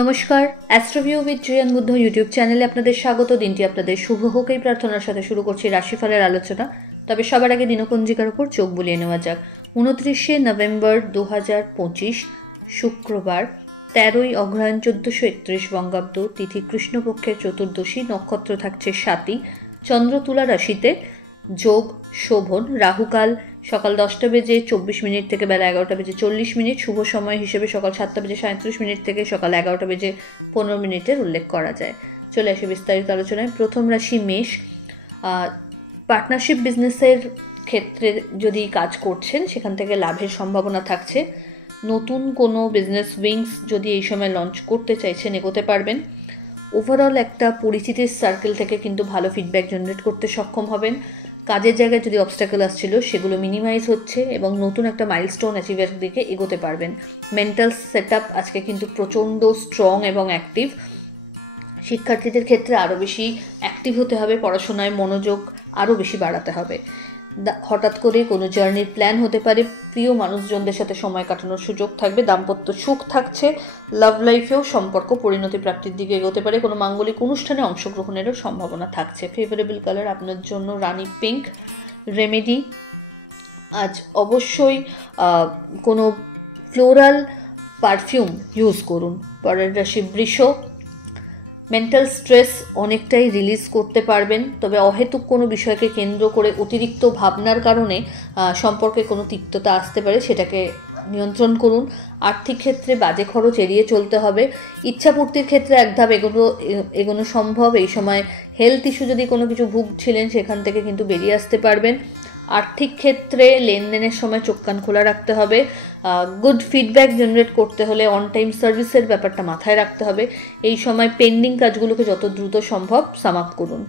নমস্কার, অ্যাস্ট্রোভিউ with জয়ান Buddha YouTube চ্যানেলে আপনাদের স্বাগত। দিনটি আপনাদের শুভ হোক এই প্রার্থনার সাথে শুরু করছি রাশিফলের আলোচনা। তবে সবার আগে দিনপঞ্জিকার উপর চোখ বুলিয়ে নেওয়া যাক। 29শে নভেম্বর 2025 শুক্রবার, 13ই অগ্রহায়ণ 1431 বঙ্গাব্দ, তিথি কৃষ্ণপক্ষের চতুর্দশী, নক্ষত্র থাকছে স্বাতী, চন্দ্র তুলা রাশিতে, যোগ শোভন, রাহুকাল সকাল 10:24 থেকে বেলা 11:40, শুভ সময় হিসেবে সকাল 7:37 থেকে সকাল 11:15 উল্লেখ করা যায়। চলে আসে বিস্তারিত আলোচনায়। প্রথম রাশি মেষ। পার্টনারশিপ বিজনেসের ক্ষেত্রে যদি কাজ করছেন সেখান থেকে লাভের সম্ভাবনা থাকছে। নতুন কোনো বিজনেস উইংস যদি এই সময় লঞ্চ করতে চাইছেন এগোতে পারবেন। ওভারঅল একটা পরিচিতির সার্কেল থেকে কিন্তু ভালো ফিডব্যাক জেনারেট করতে সক্ষম হবেন। কাজের জায়গায় যদি অবস্ট্যাকল আসছিল সেগুলো মিনিমাইজ হচ্ছে এবং নতুন একটা মাইলস্টোন অ্যাচিভের দিকে এগোতে পারবেন। মেন্টাল সেট আপ আজকে কিন্তু প্রচণ্ড স্ট্রং এবং অ্যাক্টিভ। শিক্ষার্থীদের ক্ষেত্রে আরও বেশি অ্যাক্টিভ হতে হবে, পড়াশোনায় মনোযোগ আরও বেশি বাড়াতে হবে। হঠাৎ করে কোনো জার্নির প্ল্যান হতে পারে। প্রিয় মানুষজনদের সাথে সময় কাটানোর সুযোগ থাকবে। দাম্পত্য সুখ থাকছে। লাভ লাইফেও সম্পর্ক পরিণতি প্রাপ্তির দিকে এগোতে পারে। কোনো মাঙ্গলিক অনুষ্ঠানে অংশগ্রহণেরও সম্ভাবনা থাকছে। ফেভারেবল কালার আপনার জন্য রানি পিঙ্ক। রেমেডি, আজ অবশ্যই কোনো ফ্লোরাল পারফিউম ইউজ করুন। পরের রাশি বৃষ। মেন্টাল স্ট্রেস অনেকটাই রিলিজ করতে পারবেন, তবে অহেতুক কোনো বিষয়কে কেন্দ্র করে অতিরিক্ত ভাবনার কারণে সম্পর্কে কোনো তিক্ততা আসতে পারে, সেটাকে নিয়ন্ত্রণ করুন। আর্থিক ক্ষেত্রে বাজে খরচ এড়িয়ে চলতে হবে। ইচ্ছাপূর্তির ক্ষেত্রে এক ধাপ এগোনো সম্ভব। এই সময় হেলথ ইস্যু যদি কোনো কিছু ভুগছিলেন সেখান থেকে কিন্তু বেরিয়ে আসতে পারবেন। আর্থিক ক্ষেত্রে লেনদেনের সময় চোখ কান খোলা রাখতে হবে। গুড ফিডব্যাক জেনারেট করতে হলে অন টাইম সার্ভিসের ব্যাপারটা মাথায় রাখতে হবে। এই সময় পেন্ডিং কাজগুলোকে যত দ্রুত সম্ভব সামাপ্ত করুন।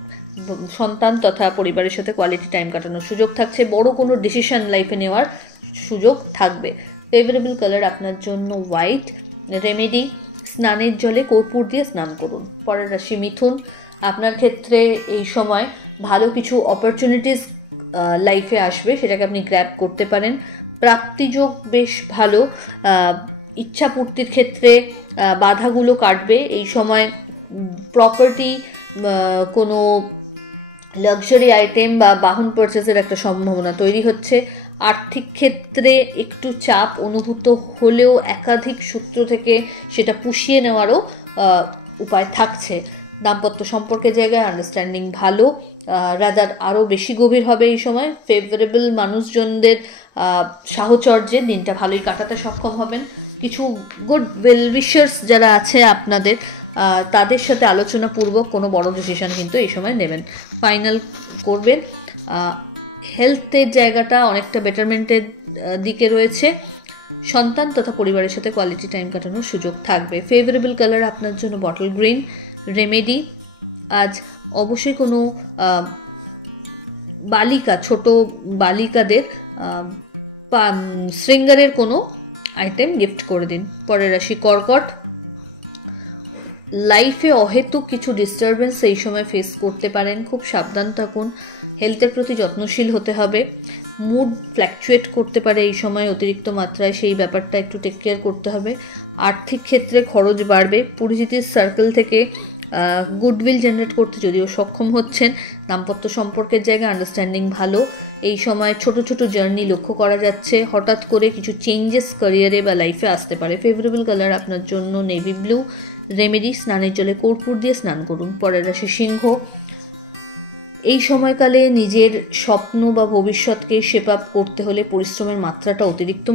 সন্তান তথা পরিবারের সাথে কোয়ালিটি টাইম কাটানোর সুযোগ থাকছে। বড় কোনো ডিসিশন লাইফে নেওয়ার সুযোগ থাকবে। ফেভারেবল কালার আপনার জন্য হোয়াইট। রেমেডি, স্নানের জলে কর্পূর দিয়ে স্নান করুন। পরের রাশি মিথুন। আপনার ক্ষেত্রে এই সময় ভালো কিছু অপরচুনিটিস লাইফে আসবে, সেটাকে আপনি গ্র্যাব করতে পারেন। প্রাপ্তিযোগ বেশ ভালো। ইচ্ছাপূর্তির ক্ষেত্রে বাধাগুলো কাটবে। এই সময় প্রপার্টি, কোনো লাক্সারি আইটেম বা বাহন পারচেজের একটা সম্ভাবনা তৈরি হচ্ছে। আর্থিক ক্ষেত্রে একটু চাপ অনুভূত হলেও একাধিক সূত্র থেকে সেটা পুষিয়ে নেওয়ারও উপায় থাকছে। দাম্পত্য সম্পর্কের জায়গায় আন্ডারস্ট্যান্ডিং ভালো, রাদার আরও বেশি গভীর হবে এই সময়। ফেভারেবল মানুষজনদের সাহচর্যে দিনটা ভালোই কাটাতে সক্ষম হবেন। কিছু গুড ওয়েলউইশার্স যারা আছে আপনাদের, তাদের সাথে আলোচনা পূর্বক কোনো বড় ডিসিশন কিন্তু এই সময় নেবেন, ফাইনাল করবেন। হেলথের জায়গাটা অনেকটা বেটারমেন্টের দিকে রয়েছে। সন্তান তথা পরিবারের সাথে কোয়ালিটি টাইম কাটানোর সুযোগ থাকবে। ফেভারেবল কালার আপনার জন্য বটল গ্রিন। রেমেডি, আজ অবশ্যই কোনো ছোট বালিকাদের শৃঙ্গারের কোনো আইটেম গিফট করে দিন। পরের রাশি কর্কট। লাইফে অহেতুক কিছু ডিস্টারবেন্স এই সময় ফেস করতে পারেন, খুব সাবধান থাকুন। হেলথের প্রতি যত্নশীল হতে হবে। মুড ফ্ল্যাকচুয়েট করতে পারে এই সময় অতিরিক্ত মাত্রায়, সেই ব্যাপারটা একটু টেক কেয়ার করতে হবে। আর্থিক ক্ষেত্রে খরচ বাড়বে। পরিচিতির সার্কেল থেকে গুডউইল জেনারেট করতে যদিও সক্ষম হচ্ছেন। দাম্পত্য সম্পর্কের জায়গায় আন্ডারস্ট্যান্ডিং ভালো। এই সময় ছোট ছোট জার্নি লক্ষ্য করা যাচ্ছে। হঠাৎ করে কিছু চেঞ্জেস ক্যারিয়ারে বা লাইফে আসতে পারে। ফেভারেবল কালার আপনার জন্য নেভি ব্লু। রেমেডি, স্নানের জলে কর্পূর দিয়ে স্নান করুন। পরের রাশি সিংহ। এই সময়কালে নিজের স্বপ্ন বা ভবিষ্যৎকে শেপ আপ করতে হলে পরিশ্রমের মাত্রাটা অতিরিক্ত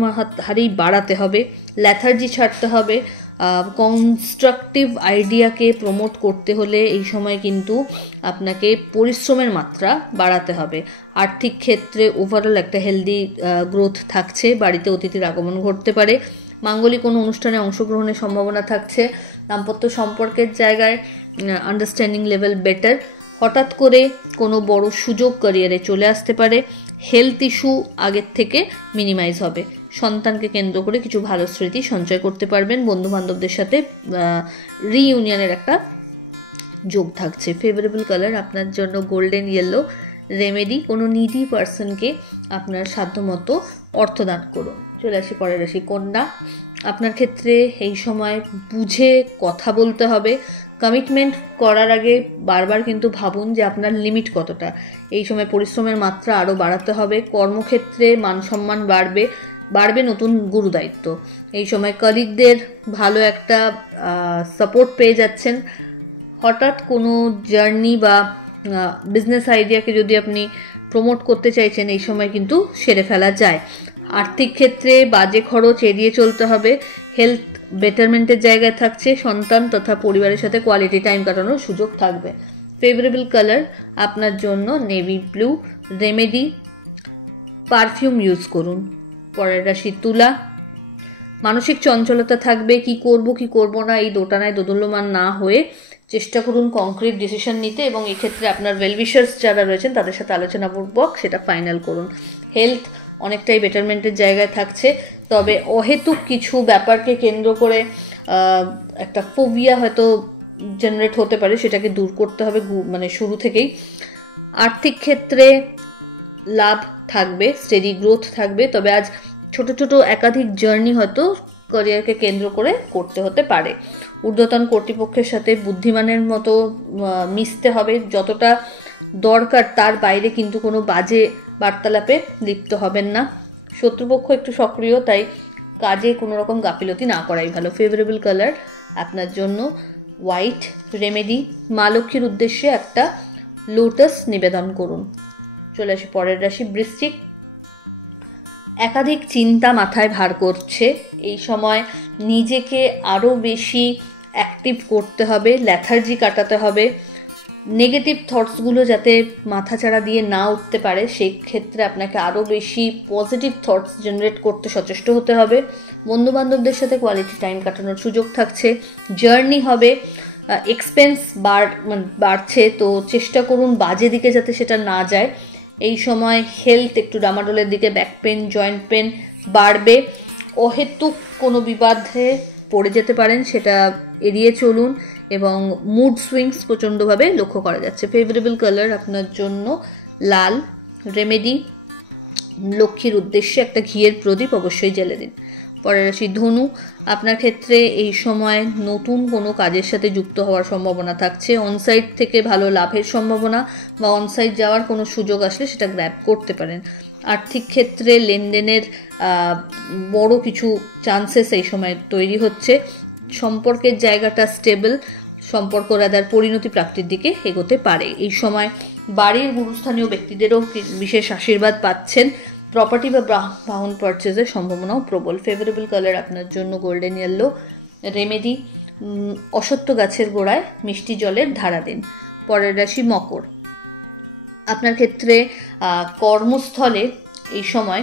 হারেই বাড়াতে হবে। ল্যাথার্জি ছাড়তে হবে। কনস্ট্রাকটিভ আইডিয়াকে প্রমোট করতে হলে এই সময় কিন্তু আপনাকে পরিশ্রমের মাত্রা বাড়াতে হবে। আর্থিক ক্ষেত্রে ওভারঅল একটা হেলদি গ্রোথ থাকছে। বাড়িতে অতিথির আগমন ঘটতে পারে। মাঙ্গলিক কোনো অনুষ্ঠানে অংশগ্রহণের সম্ভাবনা থাকছে। দাম্পত্য সম্পর্কের জায়গায় আন্ডারস্ট্যান্ডিং লেভেল বেটার। হঠাৎ করে কোনো বড় সুযোগ ক্যারিয়ারে চলে আসতে পারে। হেলথ ইস্যু আগের থেকে মিনিমাইজ হবে। সন্তানকে কেন্দ্র করে কিছু ভালো স্মৃতি সঞ্চয় করতে পারবেন। বন্ধুবান্ধবদের সাথে রিইউনিয়নের একটা যোগ থাকছে। ফেভারেবল কালার আপনার জন্য গোল্ডেন ইয়েলো। রেমেডি, কোনো নিডি পার্সনকে আপনার সাধ্যমতো অর্থদান করুন। চলে আসি পরের রাশি কন্যা। আপনার ক্ষেত্রে এই সময় বুঝে কথা বলতে হবে। কমিটমেন্ট করার আগে বারবার কিন্তু ভাবুন যে আপনার লিমিট কতটা। এই সময় পরিশ্রমের মাত্রা আরও বাড়াতে হবে। কর্মক্ষেত্রে মান সম্মান বাড়বে নতুন গুরুদায়িত্ব। এই সময় কলিগদের ভালো একটা সাপোর্ট পেয়ে যাচ্ছেন। হঠাৎ কোনো জার্নি বা বিজনেস আইডিয়াকে যদি আপনি প্রমোট করতে চাইছেন, এই সময় কিন্তু সেরে ফেলা যায়। আর্থিক ক্ষেত্রে বাজে খরচ এড়িয়ে চলতে হবে। হেলথ বেটারমেন্টের জায়গায় থাকছে। সন্তান তথা পরিবারের সাথে কোয়ালিটি টাইম কাটানোর সুযোগ থাকবে। ফেভারেবল কালার আপনার জন্য navy blue. Remedy perfume use করুন। পরের রাশি তুলা। মানসিক চঞ্চলতা থাকবে। কি করব না এই দোটানায় দোদুল্যমান না হয়ে চেষ্টা করুন কংক্রিট ডিসিশন নিতে, এবং এক্ষেত্রে আপনার ওয়েলউইশার্স যারা রয়েছেন তাদের সাথে আলোচনাপূর্বক সেটা ফাইনাল করুন। হেলথ অনেকটাই বেটারমেন্টের জায়গায় থাকছে, তবে অহেতুক কিছু ব্যাপারকে কেন্দ্র করে একটা ফোবিয়া হয়তো জেনারেট হতে পারে, সেটাকে দূর করতে হবে মানে শুরু থেকেই। আর্থিক ক্ষেত্রে লাভ থাকবে, স্টেডি গ্রোথ থাকবে, তবে আজ ছোট ছোট একাধিক জার্নি হয়তো ক্যারিয়ারকে কেন্দ্র করে করতে হতে পারে। ঊর্ধ্বতন কর্তৃপক্ষের সাথে বুদ্ধিমানের মতো মিশতে হবে। যতটা দরকার তার বাইরে কিন্তু কোনো বাজে বার্তালাপে লিপ্ত হবেন না। শত্রুপক্ষ একটু সক্রিয়, তাই কাজে কোনো রকম গাফিলতি না করাই ভালো। ফেভারেবল কালার আপনার জন্য হোয়াইট। রেমেডি মা লক্ষ্মীর উদ্দেশ্যে একটা লোটাস নিবেদন করুন। চলে আসি পরের রাশি বৃশ্চিক। একাধিক চিন্তা মাথায় ভার করছে। এই সময় নিজেকে আরও বেশি অ্যাক্টিভ করতে হবে, ল্যাথার্জি কাটাতে হবে। নেগেটিভ থটসগুলো যাতে মাথাচাড়া দিয়ে না উঠতে পারে, সেই ক্ষেত্রে আপনাকে আরও বেশি পজিটিভ থটস জেনারেট করতে সচেষ্ট হতে হবে। বন্ধুবান্ধবদের সাথে কোয়ালিটি টাইম কাটানোর সুযোগ থাকছে। জার্নি হবে, এক্সপেন্স বাড়ছে, তো চেষ্টা করুন বাজে দিকে যাতে সেটা না যায়। এই সময় হেলথ একটু ডামাডোলের দিকে, ব্যাক পেন জয়েন্ট পেন বাড়বে। অহেতুক কোনো বিবাদে পড়ে যেতে পারেন, সেটা এড়িয়ে চলুন, এবং মুড সুইংস প্রচণ্ডভাবে লক্ষ্য করা যাচ্ছে। ফেভারেবল কালার আপনার জন্য লাল। রেমেডি লক্ষ্মীর উদ্দেশ্যে একটা ঘিয়ের প্রদীপ অবশ্যই জ্বেলে দিন। পরের রাশি ধনু। আপনার ক্ষেত্রে এই সময় নতুন কোনো কাজের সাথে যুক্ত হওয়ার সম্ভাবনা থাকছে। অনসাইট থেকে ভালো লাভের সম্ভাবনা বা অনসাইট যাওয়ার কোনো সুযোগ আসলে সেটা গ্র্যাব করতে পারেন। আর্থিক ক্ষেত্রে লেনদেনের বড় কিছু চান্সেস এই সময় তৈরি হচ্ছে। সম্পর্কের জায়গাটা স্টেবল, সম্পর্ক রাদার পরিণতি প্রাপ্তির দিকে এগোতে পারে। এই সময় বাড়ির গুরুস্থানীয় ব্যক্তিদেরও বিশেষ আশীর্বাদ পাচ্ছেন। প্রপার্টি বা বাহন পারচেজের সম্ভাবনাও প্রবল। ফেভারেবল কালার আপনার জন্য গোল্ডেন ইয়েলো। রেমেডি অসত্য গাছের গোড়ায় মিষ্টি জলের ধারা দিন। পরের রাশি মকর। আপনার ক্ষেত্রে কর্মস্থলে এই সময়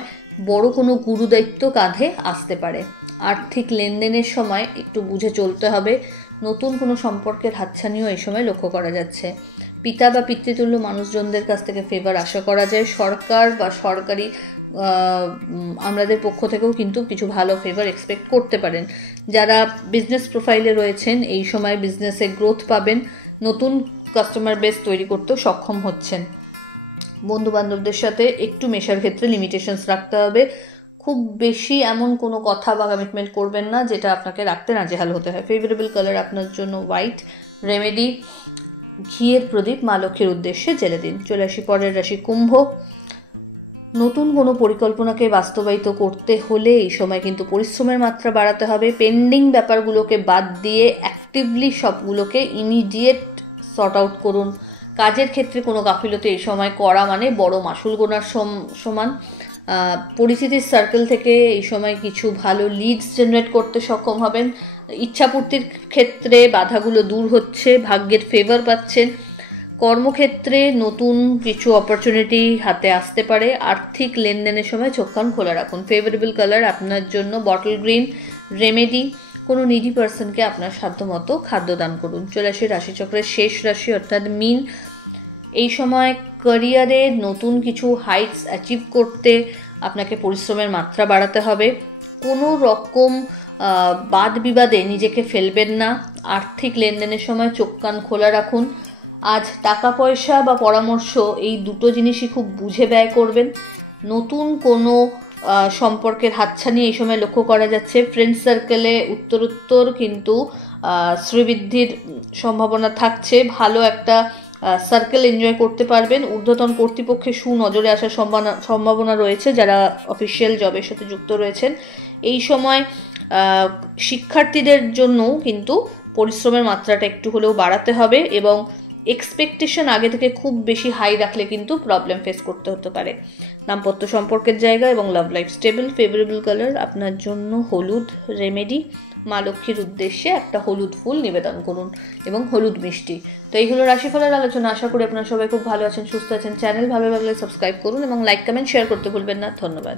বড় কোনো গুরুদায়িত্ব কাঁধে আসতে পারে। আর্থিক লেনদেনের সময় একটু বুঝে চলতে হবে। নতুন কোনো সম্পর্কের হাতছানিও এই সময় লক্ষ্য করা যাচ্ছে। পিতা বা পিতৃতুল্য মানুষজনদের কাছ থেকে ফেভার আশা করা যায়। সরকার বা সরকারি আমাদের পক্ষ থেকেও কিন্তু কিছু ভালো ফেভার এক্সপেক্ট করতে পারেন। যারা বিজনেস প্রোফাইলে রয়েছেন এই সময় বিজনেসে গ্রোথ পাবেন। নতুন কাস্টমার বেস তৈরি করতেও সক্ষম হচ্ছেন। বন্ধুবান্ধবদের সাথে একটু মেশার ক্ষেত্রে লিমিটেশনস রাখতে হবে। খুব বেশি এমন কোনো কথা বা কমিটমেন্ট করবেন না যেটা আপনাকে রাখতে নাজেহাল হতে হয়। ফেভারেবল কালার আপনার জন্য হোয়াইট। রেমেডি ঘিয়ের প্রদীপ মা লক্ষ্মীর উদ্দেশ্যে জ্বেলে দিন। চলে আসি পরের রাশি কুম্ভ। নতুন কোনো পরিকল্পনাকে বাস্তবায়িত করতে হলে এই সময় কিন্তু পরিশ্রমের মাত্রা বাড়াতে হবে। পেন্ডিং ব্যাপারগুলোকে বাদ দিয়ে অ্যাক্টিভলি সবগুলোকে ইমিডিয়েট সর্ট আউট করুন। কাজের ক্ষেত্রে কোনো গাফিলতি এই সময় করা মানে বড় মাসুল গোনার সমান। পরিচিতির সার্কেল থেকে এই সময় কিছু ভালো লিডস জেনারেট করতে সক্ষম হবেন। ইচ্ছাপূর্তির ক্ষেত্রে বাধাগুলো দূর হচ্ছে, ভাগ্যের ফেভার পাচ্ছেন। কর্মক্ষেত্রে নতুন কিছু অপরচুনিটি হাতে আসতে পারে। আর্থিক লেনদেনের সময় চোখ কান খোলা রাখুন। ফেভারেবল কালার আপনার জন্য বটল গ্রিন। রেমেডি কোনো নিডি পার্সনকে আপনার সাধ্যমতো খাদ্য দান করুন। চলে আসে রাশিচক্রের শেষ রাশি অর্থাৎ মীন। এই সময় ক্যারিয়ারে নতুন কিছু হাইটস অ্যাচিভ করতে আপনাকে পরিশ্রমের মাত্রা বাড়াতে হবে। কোনো রকম বাদ বিবাদে নিজেকে ফেলবেন না। আর্থিক লেনদেনের সময় চোখ কান খোলা রাখুন। আজ টাকা পয়সা বা পরামর্শ এই দুটো জিনিসই খুব বুঝে ব্যয় করবেন। নতুন কোনো সম্পর্কের হাতছানি এই সময় লক্ষ্য করা যাচ্ছে। ফ্রেন্ড সার্কেলে উত্তরোত্তর কিন্তু শ্রীবৃদ্ধির সম্ভাবনা থাকছে, ভালো একটা সার্কেল এনজয় করতে পারবেন। ঊর্ধ্বতন কর্তৃপক্ষের সুনজরে আসার সম্ভাবনা রয়েছে যারা অফিসিয়াল জবের সাথে যুক্ত রয়েছেন। এই সময় শিক্ষার্থীদের জন্যও কিন্তু পরিশ্রমের মাত্রাটা একটু হলেও বাড়াতে হবে, এবং এক্সপেকটেশন আগে থেকে খুব বেশি হাই রাখলে কিন্তু প্রবলেম ফেস করতে হতে পারে। দাম্পত্য সম্পর্কের জায়গা এবং love life stable. Favourable colour আপনার জন্য হলুদ। রেমেডি, মা লক্ষ্মীর উদ্দেশ্যে একটা হলুদ ফুল নিবেদন করুন এবং হলুদ মিষ্টি। তো এইগুলো রাশিফলের আলোচনা। আশা করি আপনারা সবাই খুব ভালো আছেন, সুস্থ আছেন। চ্যানেল ভালো লাগলে সাবস্ক্রাইব করুন এবং লাইক কমেন্ট শেয়ার করতে ভুলবেন না। ধন্যবাদ।